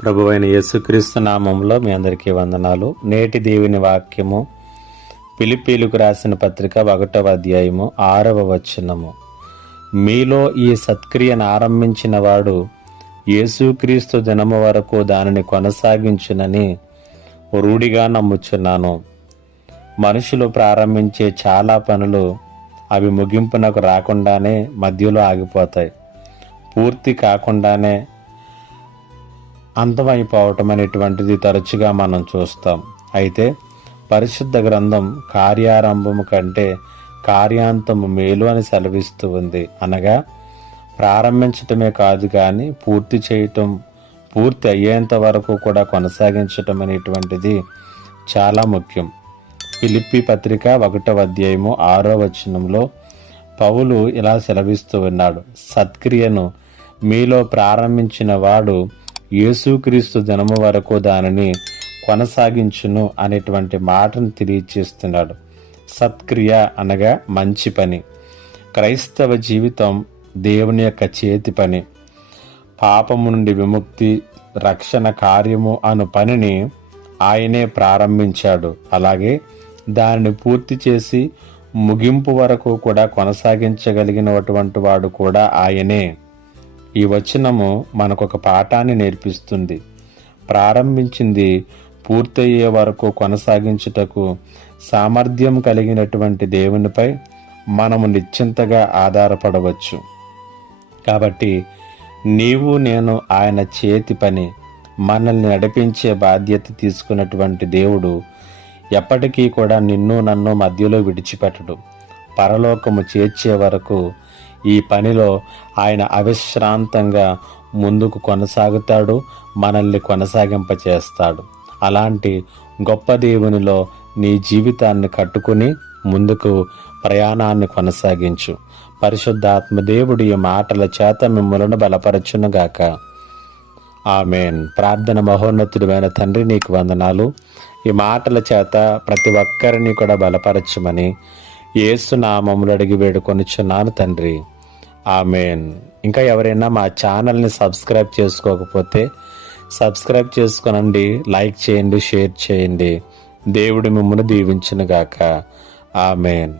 ప్రభువైన యేసుక్రీస్తు నామంలో మీ అందరికీ వందనాలు. నేటి దేవుని వాక్యము ఫిలిప్పీలకు రాసిన పత్రిక 1వ అధ్యాయము 6వ వచనము. మీలో ఈ సత్క్రియను ఆరంభించిన వాడు యేసుక్రీస్తు దినము వరకు దానిని కొనసాగించునని రూఢిగా నమ్ముచున్నాను. మనుషులు ప్రారంభించే చాలా పనులు అవి ముగింపునకు రాకుండానే మధ్యలో ఆగిపోతాయి, పూర్తి కాకుండానే అంతమైపోవటం అనేటువంటిది తరచుగా మనం చూస్తాం. అయితే పరిశుద్ధ గ్రంథం కార్యారంభము కంటే కార్యాంతము మేలు అని సెలవిస్తూ ఉంది. అనగా ప్రారంభించటమే కాదు కానీ పూర్తి అయ్యేంత వరకు కూడా కొనసాగించటం అనేటువంటిది చాలా ముఖ్యం. ఫిలిప్పీ పత్రిక 1వ అధ్యాయము 6వ వచనంలో పౌలు ఇలా సెలవిస్తూ ఉన్నాడు, సత్క్రియను మీలో ప్రారంభించిన వాడు యేసుక్రీస్తు దినము వరకు దానిని కొనసాగించును అనేటువంటి మాటను తెలియచేస్తున్నాడు. సత్క్రియ అనగా మంచి పని. క్రైస్తవ జీవితం దేవుని యొక్క చేతి పని. పాపము నుండి విముక్తి, రక్షణ కార్యము అను పనిని ఆయనే ప్రారంభించాడు. అలాగే దానిని పూర్తి చేసి ముగింపు వరకు కూడా కొనసాగించగలిగినటువంటి వాడు కూడా ఆయనే. ఈ వచనము మనకొక పాఠాన్ని నేర్పిస్తుంది. ప్రారంభించింది పూర్తయ్యే వరకు కొనసాగించుటకు సామర్థ్యం కలిగినటువంటి దేవునిపై మనము నిశ్చింతగా ఆధారపడవచ్చు. కాబట్టి నీవు నేను ఆయన చేతి పని. మనల్ని నడిపించే బాధ్యత తీసుకున్నటువంటి దేవుడు ఎప్పటికీ కూడా నిన్ను నన్ను మధ్యలో విడిచిపెట్టడు. పరలోకము చేర్చే వరకు ఈ పనిలో ఆయన అవిశ్రాంతంగా ముందుకు కొనసాగుతాడు, మనల్ని కొనసాగింపచేస్తాడు. అలాంటి గొప్ప దేవునిలో నీ జీవితాన్ని కట్టుకుని ముందుకు ప్రయాణాన్ని కొనసాగించు. పరిశుద్ధాత్మ దేవుడి ఈ మాటల చేత మిమ్మలను బలపరచునుగాక. ఆమేన్. ప్రార్థన. మహోన్నతుడైన తండ్రి, నీకు వందనాలు. ఈ మాటల చేత ప్రతి ఒక్కరిని కూడా బలపరచమని యేసు నామములో అడిగి వేడుకొనుచున్నాను తండ్రి. ఆమేన్. ఇంకా ఎవరైనా మా ఛానల్ని సబ్స్క్రైబ్ చేసుకోకపోతే సబ్స్క్రైబ్ చేసుకోనండి, లైక్ చేయండి, షేర్ చేయండి. దేవుడు మిమ్మల్ని దీవించునుగాక. ఆమేన్.